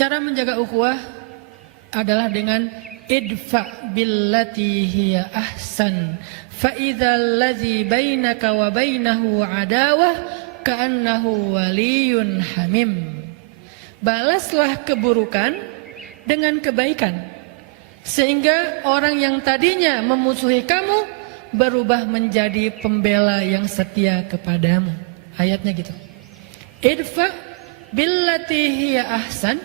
Cara menjaga ukhuwah adalah dengan idfa billati hiya ahsan fa idzal ladzi bainaka wa bainahu adawah ka'annahu waliyyun hamim. Balaslah keburukan dengan kebaikan, sehingga orang yang tadinya memusuhi kamu berubah menjadi pembela yang setia kepadamu. Ayatnya gitu. Idfa billati hiya ahsan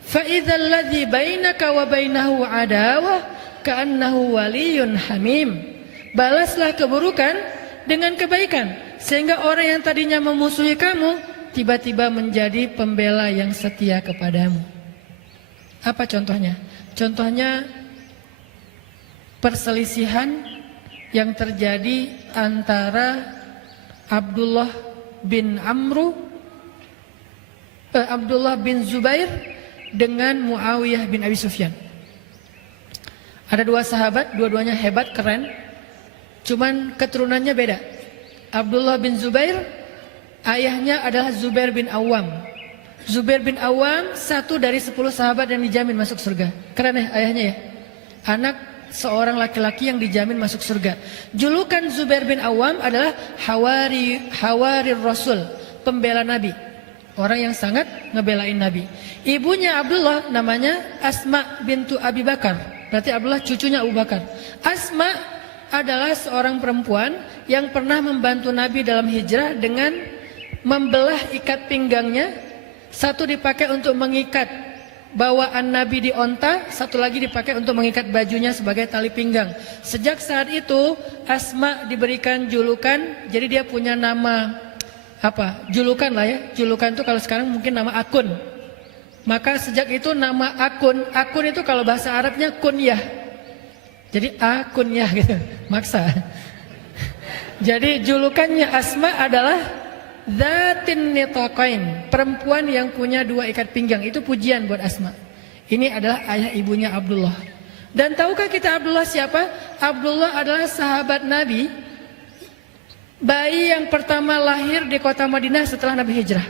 fa idzal ladzi bainaka wa bainahu adawah ka'annahu waliyyun hamim. Balaslah keburukan dengan kebaikan, sehingga orang yang tadinya memusuhi kamu tiba-tiba menjadi pembela yang setia kepadamu. Apa contohnya? Contohnya perselisihan yang terjadi antara Abdullah bin Zubair dengan Muawiyah bin Abi Sufyan. Ada dua sahabat, dua-duanya hebat, keren, cuman keturunannya beda. Abdullah bin Zubair, ayahnya adalah Zubair bin Awam. Zubair bin Awam satu dari 10 sahabat yang dijamin masuk surga. Keren ya ayahnya ya. Anak seorang laki-laki yang dijamin masuk surga. Julukan Zubair bin Awam adalah Hawari Rasul, pembela Nabi. Orang yang sangat ngebelain Nabi. Ibunya Abdullah namanya Asma bintu Abi Bakar. Berarti Abdullah cucunya Abu Bakar. Asma adalah seorang perempuan yang pernah membantu Nabi dalam hijrah dengan membelah ikat pinggangnya. Satu dipakai untuk mengikat bawaan Nabi di onta, satu lagi dipakai untuk mengikat bajunya sebagai tali pinggang. Sejak saat itu Asma diberikan julukan, jadi dia punya nama julukan lah ya. Julukan itu kalau sekarang mungkin nama akun. Maka sejak itu nama akun itu kalau bahasa Arabnya kunyah. Jadi akunyah gitu, maksa. Jadi julukannya Asma adalah Zatin nitaqain, perempuan yang punya dua ikat pinggang. Itu pujian buat Asma. Ini adalah ayah ibunya Abdullah. Dan tahukah kita Abdullah siapa? Abdullah adalah sahabat Nabi, bayi yang pertama lahir di kota Madinah setelah Nabi hijrah.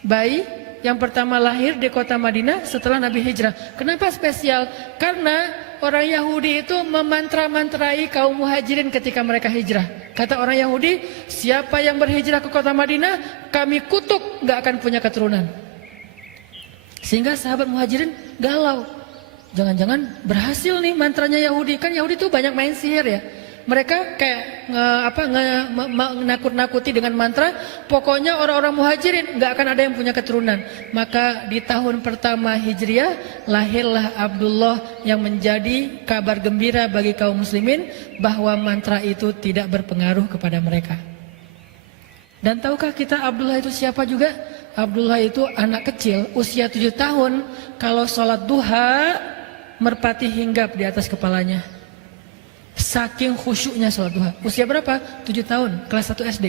Bayi yang pertama lahir di kota Madinah setelah Nabi hijrah. Kenapa spesial? Karena orang Yahudi itu memantra-mantrai kaum muhajirin ketika mereka hijrah. Kata orang Yahudi, siapa yang berhijrah ke kota Madinah, kami kutuk, gak akan punya keturunan. Sehingga sahabat muhajirin galau. Jangan-jangan berhasil nih mantranya Yahudi. Kan Yahudi itu banyak main sihir ya. Mereka kayak nakut-nakuti dengan mantra. Pokoknya orang-orang muhajirin gak akan ada yang punya keturunan. Maka di tahun pertama Hijriah lahirlah Abdullah yang menjadi kabar gembira bagi kaum muslimin bahwa mantra itu tidak berpengaruh kepada mereka. Dan tahukah kita Abdullah itu siapa juga? Abdullah itu anak kecil usia 7 tahun. Kalau sholat duha merpati hinggap di atas kepalanya. Saking khusyuknya sholat duha. Usia berapa? 7 tahun, kelas 1 SD.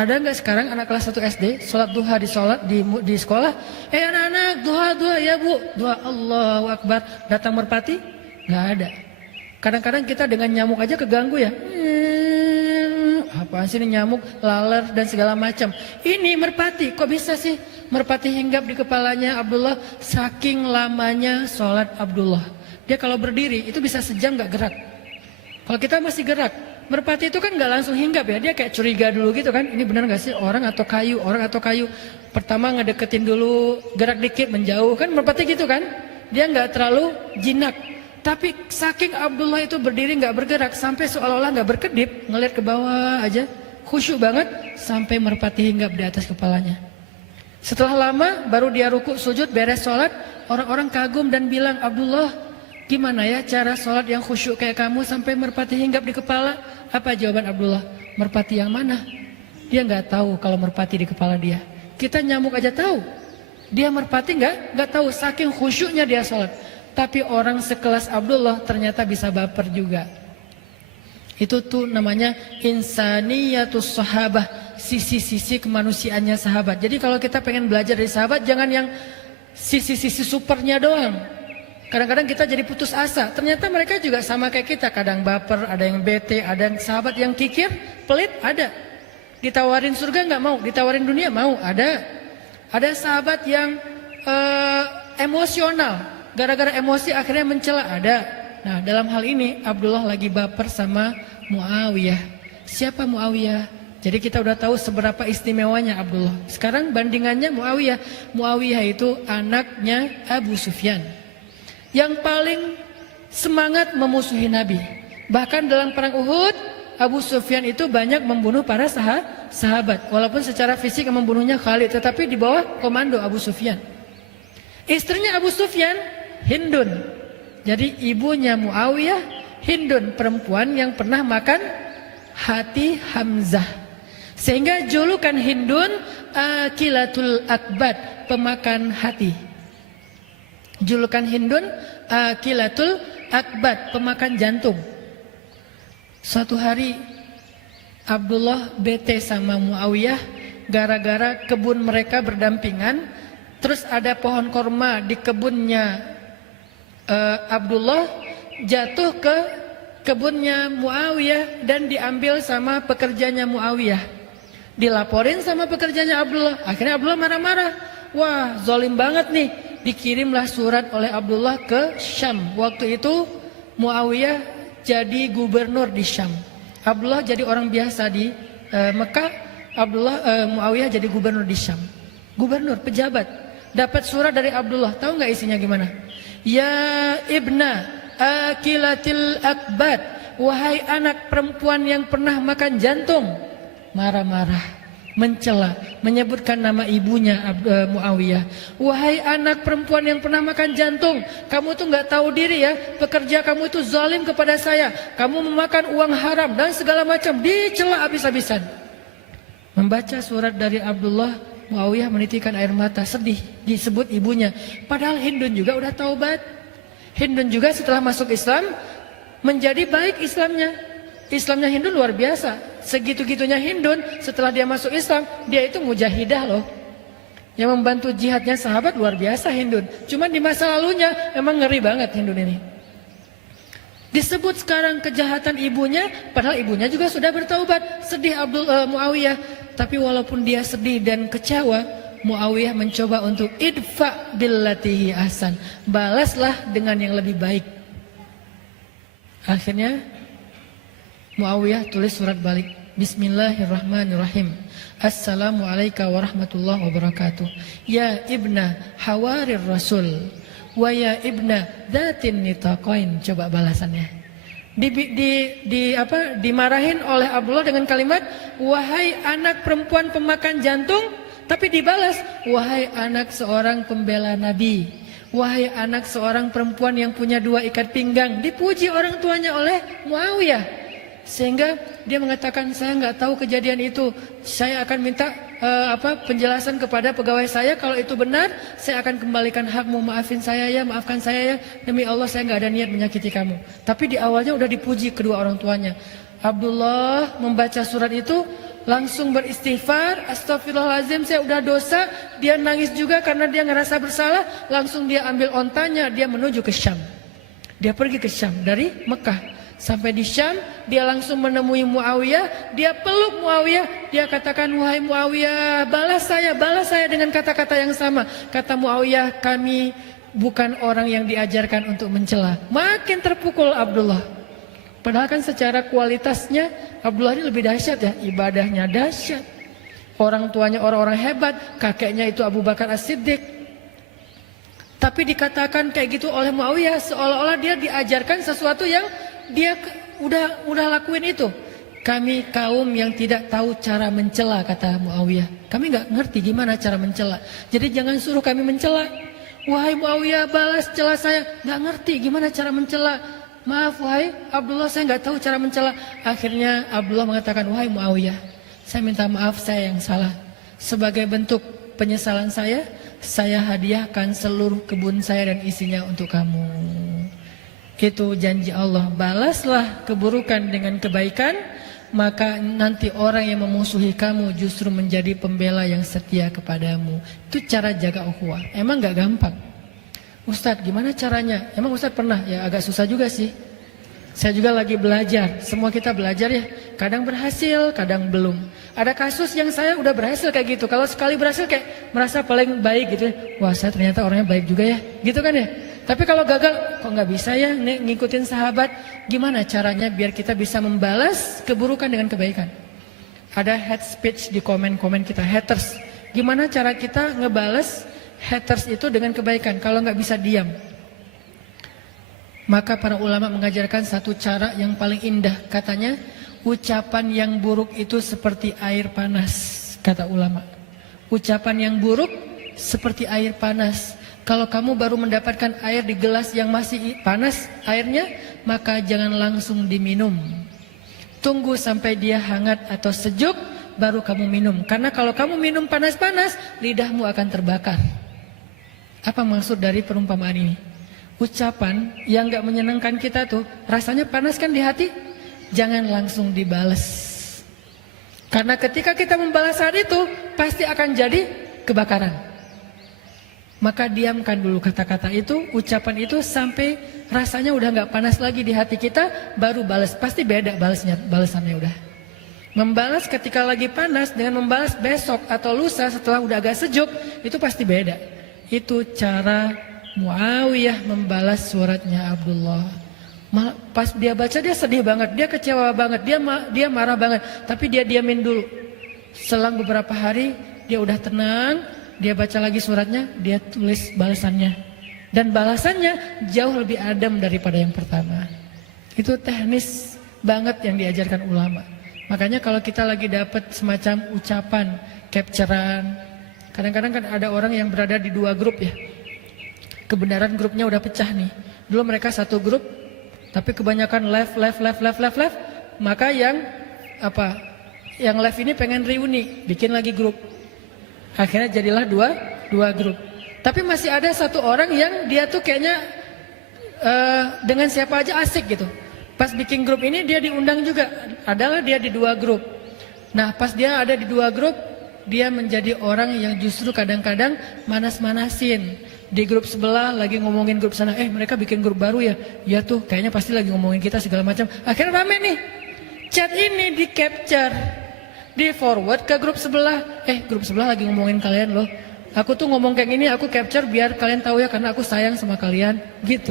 Ada nggak sekarang anak kelas 1 SD sholat duha di sekolah? Anak-anak duha ya bu, duha Allahu Akbar. Datang merpati? Nggak ada. Kadang-kadang kita dengan nyamuk aja keganggu ya. Apaan sih ini nyamuk, laler dan segala macam. Ini merpati, kok bisa sih merpati hinggap di kepalanya Abdullah? Saking lamanya sholat Abdullah. Dia kalau berdiri itu bisa sejam nggak gerak. Kalau kita masih gerak, merpati itu kan nggak langsung hinggap ya, dia kayak curiga dulu gitu kan. Ini benar nggak sih orang atau kayu? Pertama ngedeketin dulu, gerak dikit menjauh kan merpati gitu kan. Dia nggak terlalu jinak. Tapi saking Abdullah itu berdiri nggak bergerak sampai seolah-olah nggak berkedip, ngeliat ke bawah aja, khusyuk banget sampai merpati hinggap di atas kepalanya. Setelah lama baru dia rukuk sujud beres sholat, orang-orang kagum dan bilang, Abdullah, gimana ya cara sholat yang khusyuk kayak kamu sampai merpati hinggap di kepala? Apa jawaban Abdullah? Merpati yang mana? Dia nggak tahu kalau merpati di kepala dia. Kita nyamuk aja tahu. Dia merpati nggak tahu, saking khusyuknya dia sholat. Tapi orang sekelas Abdullah ternyata bisa baper juga. Itu tuh namanya insaniyatus sahabah, sisi-sisi kemanusiaannya sahabat. Jadi kalau kita pengen belajar dari sahabat, jangan yang sisi-sisi supernya doang. Kadang-kadang kita jadi putus asa. Ternyata mereka juga sama kayak kita. Kadang baper, ada yang bete, ada yang sahabat yang kikir, pelit, ada. Ditawarin surga nggak mau, ditawarin dunia mau, ada. Ada sahabat yang emosional, gara-gara emosi akhirnya mencela, ada. Nah, dalam hal ini Abdullah lagi baper sama Muawiyah. Siapa Muawiyah? Jadi kita udah tahu seberapa istimewanya Abdullah. Sekarang bandingannya Muawiyah. Muawiyah itu anaknya Abu Sufyan, yang paling semangat memusuhi Nabi. Bahkan dalam perang Uhud, Abu Sufyan itu banyak membunuh para sahabat. Walaupun secara fisik membunuhnya Khalid, tetapi di bawah komando Abu Sufyan. Istrinya Abu Sufyan, Hindun. Jadi ibunya Muawiyah, Hindun, perempuan yang pernah makan hati Hamzah. Sehingga julukan Hindun Akilatul Akbad, pemakan hati. Julukan Hindun Akilatul Akbad, pemakan jantung. Suatu hari Abdullah bete sama Muawiyah gara-gara kebun mereka berdampingan. Terus ada pohon korma di kebunnya Abdullah jatuh ke kebunnya Muawiyah dan diambil sama pekerjanya Muawiyah. Dilaporin sama pekerjanya Abdullah. Akhirnya Abdullah marah-marah. Wah, zalim banget nih. Dikirimlah surat oleh Abdullah ke Syam. Waktu itu Muawiyah jadi gubernur di Syam. Abdullah jadi orang biasa di Mekah. Muawiyah jadi gubernur di Syam. Gubernur, pejabat. Dapat surat dari Abdullah. Tahu nggak isinya gimana? Ya ibna akilatil akbad, wahai anak perempuan yang pernah makan jantung. Marah-marah, mencela, menyebutkan nama ibunya Muawiyah. Wahai anak perempuan yang pernah makan jantung, kamu tuh nggak tahu diri ya, pekerja kamu itu zalim kepada saya, kamu memakan uang haram dan segala macam, dicela habis-habisan. Membaca surat dari Abdullah, Muawiyah menitikkan air mata, sedih, disebut ibunya. Padahal Hindun juga udah taubat. Hindun juga setelah masuk Islam menjadi baik Islamnya. Islamnya Hindun luar biasa. Segitu-gitunya Hindun setelah dia masuk Islam, dia itu mujahidah loh. Yang membantu jihadnya sahabat luar biasa Hindun. Cuman di masa lalunya emang ngeri banget Hindun ini. Disebut sekarang kejahatan ibunya, padahal ibunya juga sudah bertaubat. Sedih Muawiyah. Tapi walaupun dia sedih dan kecewa, Muawiyah mencoba untuk idfa billatihi ahsan, balaslah dengan yang lebih baik. Akhirnya Muawiyah tulis surat balik. Bismillahirrahmanirrahim. Assalamualaikum warahmatullahi wabarakatuh. Ya ibna hawarir rasul, wa ya ibna datin nitaqain. Coba balasannya. Dimarahin oleh Abdullah dengan kalimat wahai anak perempuan pemakan jantung, tapi dibalas wahai anak seorang pembela Nabi, wahai anak seorang perempuan yang punya dua ikat pinggang. Dipuji orang tuanya oleh Muawiyah, sehingga dia mengatakan saya nggak tahu kejadian itu, saya akan minta penjelasan kepada pegawai saya, kalau itu benar saya akan kembalikan hakmu, maafkan saya ya, demi Allah saya nggak ada niat menyakiti kamu. Tapi di awalnya udah dipuji kedua orang tuanya. Abdullah membaca surat itu langsung beristighfar, astagfirullahaladzim saya udah dosa. Dia nangis juga karena dia ngerasa bersalah. Langsung dia ambil ontanya, dia menuju ke Syam. Dia pergi ke Syam dari Mekah. Sampai di Syam, dia langsung menemui Muawiyah. Dia peluk Muawiyah. Dia katakan, wahai Muawiyah, balas saya dengan kata-kata yang sama. Kata Muawiyah, kami bukan orang yang diajarkan untuk mencela. Makin terpukul Abdullah. Padahal kan secara kualitasnya Abdullah ini lebih dahsyat ya. Ibadahnya dahsyat. Orang tuanya orang-orang hebat. Kakeknya itu Abu Bakar As-Siddiq. Tapi dikatakan kayak gitu oleh Muawiyah, seolah-olah dia diajarkan sesuatu yang dia udah lakuin itu. Kami kaum yang tidak tahu cara mencela, kata Muawiyah. Kami nggak ngerti gimana cara mencela. Jadi jangan suruh kami mencela. Wahai Muawiyah, balas cela saya. Nggak ngerti gimana cara mencela. Maaf wahai Abdullah, saya nggak tahu cara mencela. Akhirnya Abdullah mengatakan, wahai Muawiyah, saya minta maaf, saya yang salah. Sebagai bentuk penyesalan saya hadiahkan seluruh kebun saya dan isinya untuk kamu. Itu janji Allah, balaslah keburukan dengan kebaikan, maka nanti orang yang memusuhi kamu justru menjadi pembela yang setia kepadamu. Itu cara jaga ukhuwah. Emang gak gampang. Ustadz gimana caranya? Emang Ustadz pernah? Ya agak susah juga sih. Saya juga lagi belajar, semua kita belajar ya. Kadang berhasil, kadang belum. Ada kasus yang saya udah berhasil kayak gitu. Kalau sekali berhasil kayak merasa paling baik gitu ya. Wah, saya ternyata orangnya baik juga ya, gitu kan ya. Tapi kalau gagal, kok nggak bisa ya ngikutin sahabat. Gimana caranya biar kita bisa membalas keburukan dengan kebaikan? Ada hate speech di komen-komen kita, haters. Gimana cara kita ngebales haters itu dengan kebaikan kalau nggak bisa diam? Maka para ulama mengajarkan satu cara yang paling indah. Katanya, ucapan yang buruk itu seperti air panas, kata ulama. Ucapan yang buruk seperti air panas. Kalau kamu baru mendapatkan air di gelas yang masih panas airnya, maka jangan langsung diminum. Tunggu sampai dia hangat atau sejuk, baru kamu minum. Karena kalau kamu minum panas-panas, lidahmu akan terbakar. Apa maksud dari perumpamaan ini? Ucapan yang gak menyenangkan kita tuh rasanya panas kan di hati, jangan langsung dibales. Karena ketika kita membalas saat itu pasti akan jadi kebakaran. Maka diamkan dulu kata-kata itu, ucapan itu sampai rasanya udah gak panas lagi di hati kita, baru balas. Pasti beda balasannya udah. Membalas ketika lagi panas dengan membalas besok atau lusa setelah udah agak sejuk, itu pasti beda. Itu cara Muawiyah membalas suratnya Abdullah. Pas dia baca dia sedih banget, dia kecewa banget, dia marah banget. Tapi dia diamin dulu. Selang beberapa hari dia udah tenang, dia baca lagi suratnya, dia tulis balasannya. Dan balasannya jauh lebih adem daripada yang pertama. Itu teknis banget yang diajarkan ulama. Makanya kalau kita lagi dapat semacam ucapan, capturean, kadang-kadang kan ada orang yang berada di dua grup ya. Kebenaran grupnya udah pecah nih. Dulu mereka satu grup, tapi kebanyakan left. Maka yang left ini pengen reuni, bikin lagi grup. Akhirnya jadilah dua grup. Tapi masih ada satu orang yang dia tuh kayaknya dengan siapa aja asik gitu. Pas bikin grup ini dia diundang juga. Adalah dia di dua grup. Nah pas dia ada di dua grup, dia menjadi orang yang justru kadang-kadang manas-manasin. Di grup sebelah lagi ngomongin grup sana, mereka bikin grup baru ya. Ya tuh kayaknya pasti lagi ngomongin kita segala macam. Akhirnya rame nih. Chat ini di capture, di forward ke grup sebelah. Grup sebelah lagi ngomongin kalian loh. Aku tuh ngomong kayak gini, aku capture biar kalian tahu ya karena aku sayang sama kalian. Gitu.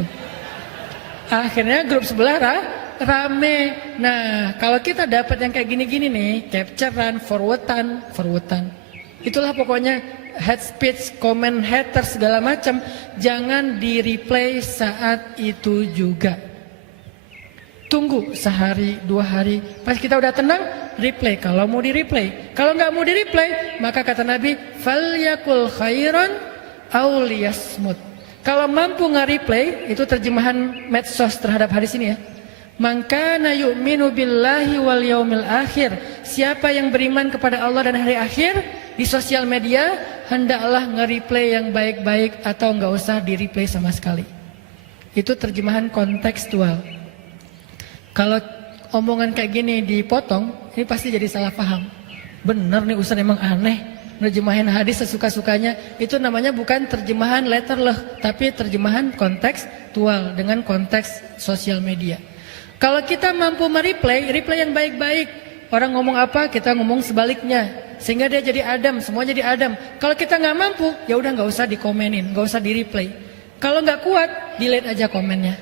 Akhirnya grup sebelah rame. Nah kalau kita dapat yang kayak gini-gini nih, capturean, forwardan. Itulah pokoknya hate speech, comment haters segala macam, jangan di replay saat itu juga. Tunggu sehari, 2 hari, pas kita udah tenang, replay kalau mau di replay. Kalau nggak mau di replay, maka kata Nabi, falyakul khairan aw liyasmut. Kalau mampu nge-replay, itu terjemahan medsos terhadap hadis ini ya. Man kana yu'minu billahi wal yaumil akhir. Siapa yang beriman kepada Allah dan hari akhir di sosial media, hendaklah nge-replay yang baik-baik atau nggak usah di-replay sama sekali. Itu terjemahan kontekstual. Kalau omongan kayak gini dipotong, ini pasti jadi salah paham. Bener nih Ustaz emang aneh. Nerjemahin hadis sesuka-sukanya. Itu namanya bukan terjemahan letterleh, tapi terjemahan kontekstual dengan konteks sosial media. Kalau kita mampu replay yang baik-baik. Orang ngomong apa, kita ngomong sebaliknya. Sehingga dia jadi adem, semua jadi adem. Kalau kita nggak mampu, ya udah nggak usah dikomenin, nggak usah di-replay. Kalau nggak kuat, delete aja komennya.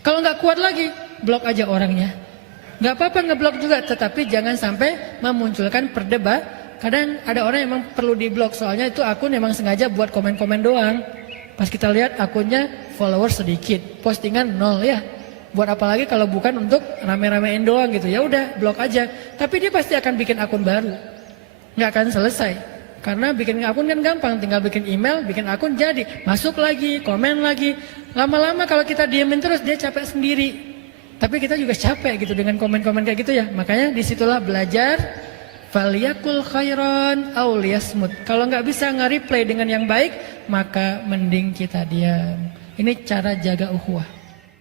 Kalau nggak kuat lagi, blok aja orangnya. Nggak apa-apa ngeblok juga, tetapi jangan sampai memunculkan perdebatan. Kadang ada orang yang memang perlu diblok, soalnya itu akun memang sengaja buat komen-komen doang. Pas kita lihat akunnya followers sedikit, postingan 0 ya. Buat apa lagi kalau bukan untuk rame-ramein doang gitu. Ya udah blok aja. Tapi dia pasti akan bikin akun baru. Nggak akan selesai. Karena bikin akun kan gampang, tinggal bikin email, bikin akun jadi. Masuk lagi, komen lagi. Lama-lama kalau kita diemin terus dia capek sendiri. Tapi kita juga capek gitu dengan komen-komen kayak gitu ya. Makanya disitulah belajar. Falyakul khairan aw liyasmut. Kalau nggak bisa nge-replay dengan yang baik, maka mending kita diam. Ini cara jaga ukhuwah.